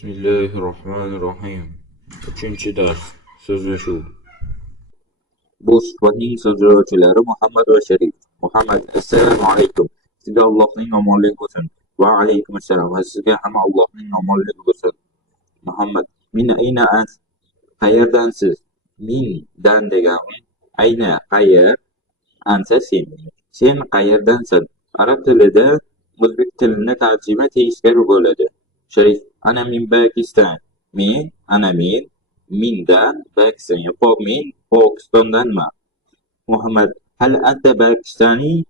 Bismillahirrahmanirrahim. 3. ders Sözleşu. Bu suhbatning so'zlovchilari Muhammad va Sharif. Muhammad: Assalomu alaykum. Sizga Allohning omonligi bo'lsin. Va alaykum assalom. Va sizga ham Allohning omonligi bo'lsin. Muhammad: Min ayna ant? Qayerdansiz? Min dan degani ayna qayer, anta sen. Sen qayerdansan? Arab tilida o'zbek tilini tarjima teskari bo'ladi. Sharif: Ana min Pakistan. Men mindan Pakistan. Men Pokistondanman. Muhammad: Hal anta Pakistani?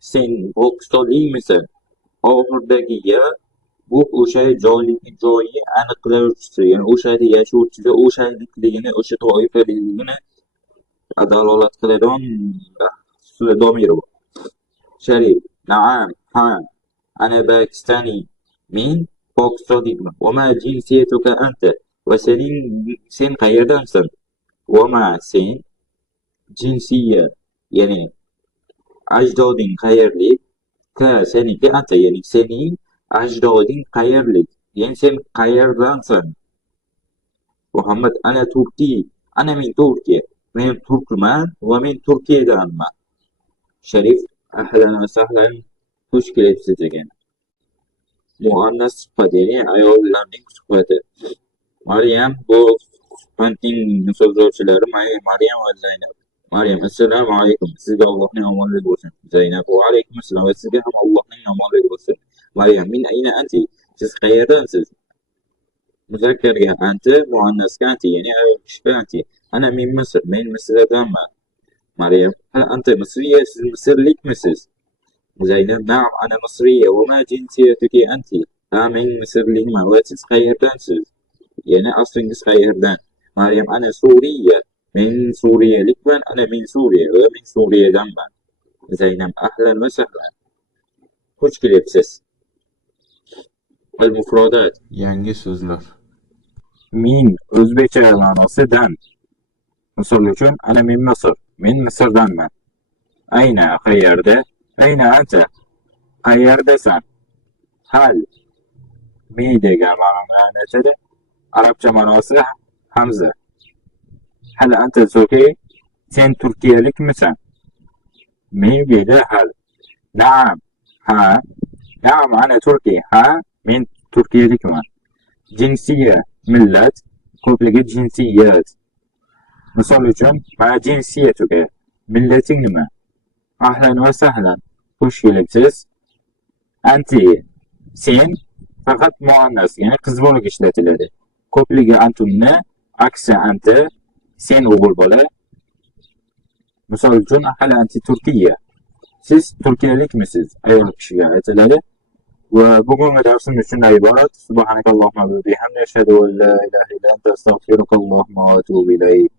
Sen Pokistonlikmisan? Oxirdagi ya bu o'sha joyi aniqlovchisi, ya'ni o'sha yashovchisi o'shalikligini, o'sha toifaligini dalolat qiladigan domir bu. Sharif: Naam, ha, ana Pakistani. Men Pokistonlikman. Va ma jinsiyatuka anta? Va sen qayerdansan? Va ma sen jinsiya, ya'ni ajdoding qayerlik? Ka seniki anta, ya'ni sening ajdoding qayerlik? Ya'ni sen qayerdansan? Muhammad: Ana Turkiy. Ana men Turkiya. Men turkman va men Turkiyadanman. Sharif: Ahlan va sahlan. Xush kelibsiz degan. Muannas suhbati, ya'ni ayollarning suhbati. Maryam, bu suhbatning so'zlovchilari Maryam va Zaynab. Maryam: Assalomu alaykum. Sizga Allohning omonligi bo'lsin. Zaynab: Va alaykum assalom. Va sizga ham Allohning omonligi bo'lsin. Maryam: Min ayna anti? Siz qayerdansiz? Muzakkarga anti, muannasga anti, ya'ni ayol kishiga anti. Ana min Misr. Men Misrdanman. Maryam: Hal anta misriya? Siz misrlikmisiz? Zaynab: Naam, ana misriya. Va ma jinsiyatuki anti? Ha, men misrlikman. Va siz qayerdansiz? Ya'ni aslingiz qayerdan? Maryam: Ana Suriya. Men suriyalikman. Ana min Suriya. Va men Suriyadanman. Zaynab: Ahlan va sahlan. Xush kelibsiz. Al-mufrodat, yangi so'zlar. Min o'zbekcha ma'nosi dan. Misol uchun ana min Misr. Men Misrdanman. Ayna qayerda? Ayna anta? Qayerdasan? Hal mi degan ma'noni anglatadi. Arabcha ma'nosi hamza. Hal anta Turkiy? Sen turkiyalikmisan? Men deydi hal. Naam, ha. Naam, ana Turkiy. Ha, men turkiyalikman. Jinsiya, millat, ko'pligi jinsiyat. Misol uchun, ma jinsiyatuka? Millating nima? Ahlan va sahlan. Xush kelibsiz. Anti, sen faqat muannas, ya'ni qiz bolaga ishlatiladi. Ko'pligi antumni, aksi anta, sen o'g'il bola. Misol uchun, hal anti Turkiya? Siz turkiyalikmisiz? Ayol kishiga aytiladi. Va bugungi darsimiz shundan iborat. Subhanakallahumma va bihamdika ashhadu an la ilaha illa anta astaghfiruka va atubu ilayk.